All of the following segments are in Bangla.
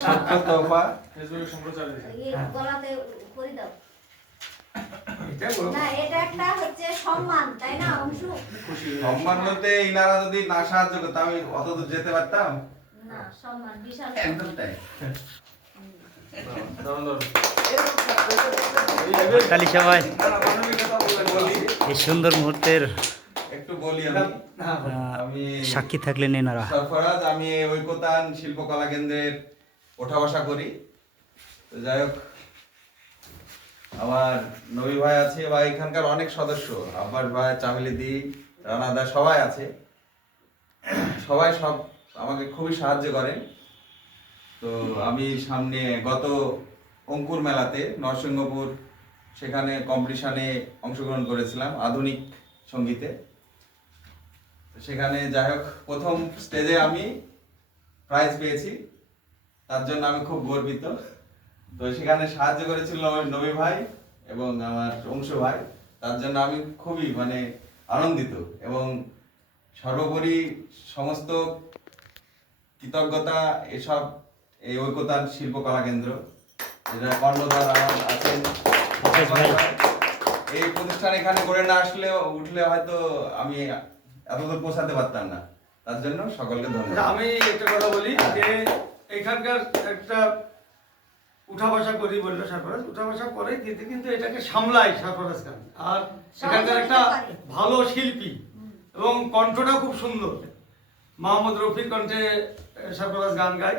ছোট্ট তোফা ফেসবুকে সম্প্রচার হয়েছে। গলাতে করে দাও। এটা বড় না এটা একটা হচ্ছে সম্মান তাই না অংশু? খুশি হয়ে সম্মান বলতে ইনারা যদি না সাহায্য করতো আমি অত দূর যেতে পারতাম না সম্মান বিশাল একদম তাই দারুণ দারুণ। তালি সবাই বলি এই সুন্দর মুহূর্তের একটু বলি আমি আমি সাক্ষী থাকলেন এনারা। সরফরাজ, আমি এই ঐকতান শিল্পকলা কেন্দ্রের ওঠা বসা করি। তো যাই হোক, আমার নবী ভাই আছে বা এখানকার অনেক সদস্য, আব্বাস ভাই, চামেলিদি, রানাদা সবাই আছে। সবাই সব আমাকে খুবই সাহায্য করেন। তো আমি সামনে গত অঙ্কুর মেলাতে নরসিংহপুর সেখানে কম্পিটিশনে অংশগ্রহণ করেছিলাম আধুনিক সঙ্গীতে। তো সেখানে যাই হোক প্রথম স্টেজে আমি প্রাইজ পেয়েছি, তার জন্য আমি খুব গর্বিত। তো সেখানে সাহায্য করেছিল আমার নবী ভাই এবং আমার অংশ ভাই, তার জন্য আমি খুবই আনন্দিত এবং সর্বোপরি সমস্ত কৃতজ্ঞতা এসব এই ঐকতান শিল্পকলা কেন্দ্র, যেটা কর্ণধার আমার আছেন মুকেশ ভাই। এই প্রতিষ্ঠান এখানে গড়ে না আসলে উঠলে হয়তো আমি এতদূর পৌঁছাতে পারতাম না। তার জন্য সকলকে ধন্যবাদ। আমি একটা কথা বলি যে এখানকার একটা উঠা বসা করি বললো সরফরাজ, উঠা বসা করে কিন্তু কিন্তু এটাকে সামলায় সরফরাজ খান। আর এখানকার একটা ভালো শিল্পী এবং কণ্ঠটা খুব সুন্দর। মোহাম্মদ রফির কণ্ঠে সরফরাজ গান গায়।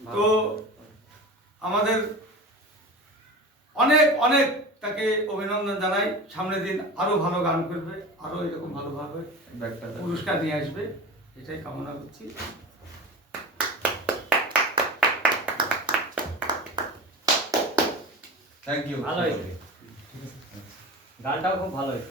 তো আমাদের অনেক অনেক তাকে অভিনন্দন জানাই। সামনের দিন আরো ভালো গান করবে, আরো এরকম ভালোভাবে পুরস্কার নিয়ে আসবে, এটাই কামনা করছি। Thank you. ভালো হয়েছে, গানটাও খুব ভালো হয়েছে।